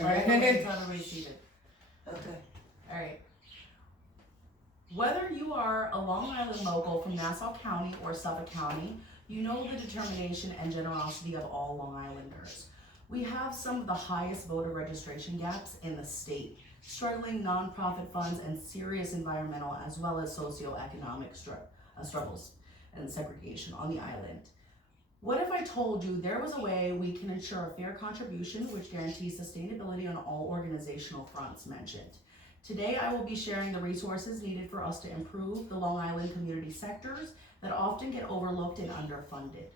Alright, until everybody's seated. Okay. Alright. Whether you are a Long Island local from Nassau County or Suffolk County, you know the determination and generosity of all Long Islanders. We have some of the highest voter registration gaps in the state, struggling nonprofit funds and serious environmental as well as socioeconomic struggles and segregation on the island. What if I told you there was a way we can ensure a fair contribution which guarantees sustainability on all organizational fronts mentioned? Today I will be sharing the resources needed for us to improve the Long Island community sectors that often get overlooked and underfunded.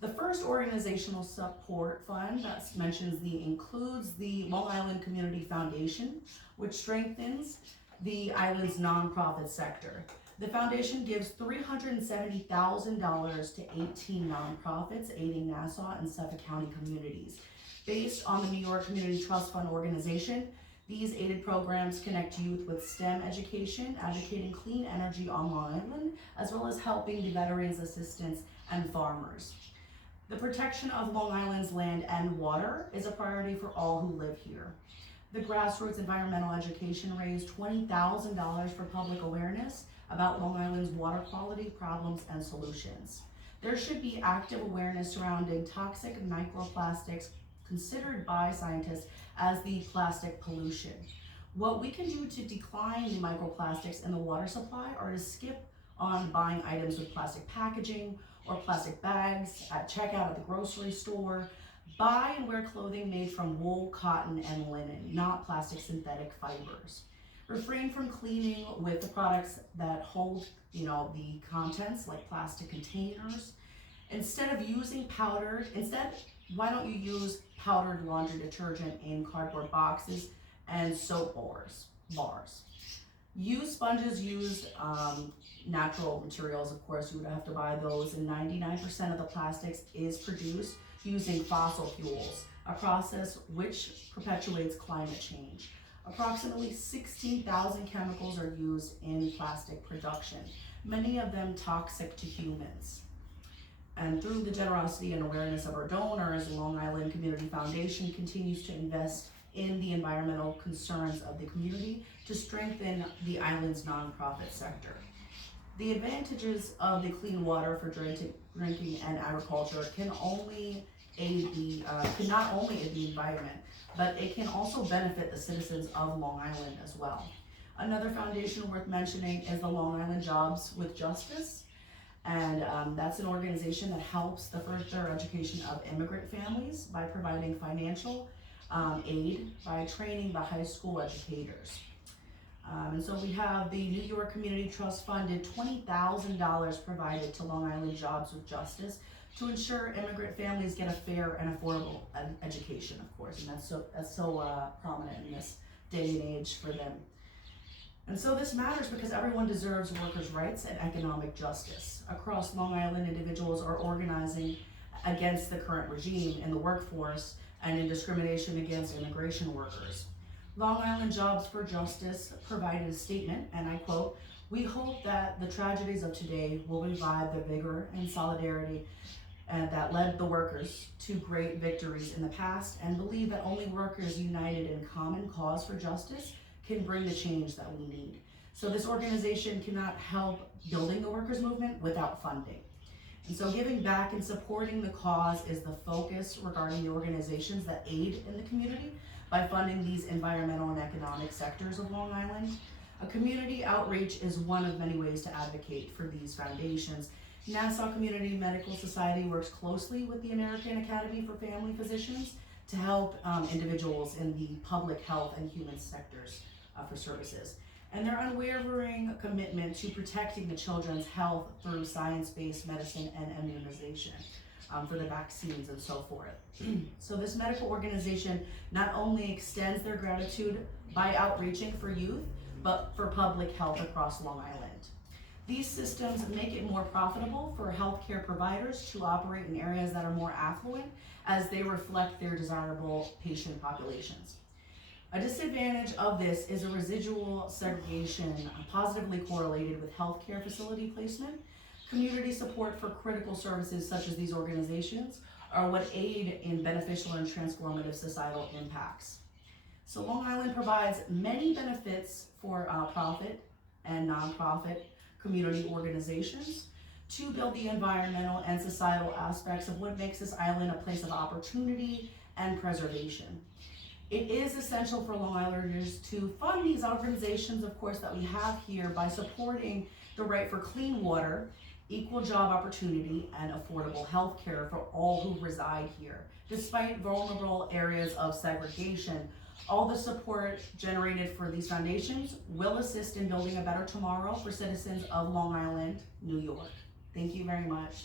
The first organizational support fund that includes the Long Island Community Foundation, which strengthens the island's nonprofit sector. The foundation gives $370,000 to 18 nonprofits aiding Nassau and Suffolk County communities. Based on the New York Community Trust Fund organization, these aided programs connect youth with STEM education, advocating clean energy on Long Island, as well as helping the veterans assistance and farmers. The protection of Long Island's land and water is a priority for all who live here. The grassroots environmental education raised $20,000 for public awareness about Long Island's water quality problems and solutions. There should be active awareness surrounding toxic microplastics considered by scientists as the plastic pollution. What we can do to decline the microplastics in the water supply are to skip on buying items with plastic packaging or plastic bags at checkout at the grocery store. Buy and wear clothing made from wool, cotton, and linen, not plastic synthetic fibers. Refrain from cleaning with the products that hold, the contents like plastic containers. Why don't you use powdered laundry detergent in cardboard boxes and soap bars. Use sponges, natural materials, of course, you would have to buy those, and 99% of the plastics is produced using fossil fuels, a process which perpetuates climate change. Approximately 16,000 chemicals are used in plastic production, many of them toxic to humans. And through the generosity and awareness of our donors, Long Island Community Foundation continues to invest in the environmental concerns of the community to strengthen the island's nonprofit sector. The advantages of the clean water for drinking and agriculture can not only aid the environment, but it can also benefit the citizens of Long Island as well. Another foundation worth mentioning is the Long Island Jobs with Justice. And that's an organization that helps the further education of immigrant families by providing financial aid by training the high school educators. And so we have the New York Community Trust funded $20,000 provided to Long Island Jobs with Justice to ensure immigrant families get a fair and affordable education, of course, and that's so prominent in this day and age for them. And so this matters because everyone deserves workers' rights and economic justice. Across Long Island, individuals are organizing against the current regime in the workforce and in discrimination against immigration workers. Long Island Jobs for Justice provided a statement, and I quote, "We hope that the tragedies of today will revive the vigor and solidarity that led the workers to great victories in the past, and believe that only workers united in common cause for justice can bring the change that we need." So this organization cannot help building the workers' movement without funding. And so giving back and supporting the cause is the focus regarding the organizations that aid in the community by funding these environmental and economic sectors of Long Island. A community outreach is one of many ways to advocate for these foundations. Nassau Community Medical Society works closely with the American Academy for Family Physicians to help individuals in the public health and human sectors for services. And their unwavering commitment to protecting the children's health through science-based medicine and immunization for the vaccines and so forth. So this medical organization not only extends their gratitude by outreaching for youth, but for public health across Long Island. These systems make it more profitable for healthcare providers to operate in areas that are more affluent as they reflect their desirable patient populations. A disadvantage of this is a residual segregation positively correlated with healthcare facility placement. Community support for critical services such as these organizations or would aid in beneficial and transformative societal impacts. So Long Island provides many benefits for profit and nonprofit community organizations to build the environmental and societal aspects of what makes this island a place of opportunity and preservation. It is essential for Long Islanders to fund these organizations, of course, that we have here by supporting the right for clean water, equal job opportunity, and affordable health care for all who reside here. Despite vulnerable areas of segregation, all the support generated for these foundations will assist in building a better tomorrow for citizens of Long Island, New York. Thank you very much.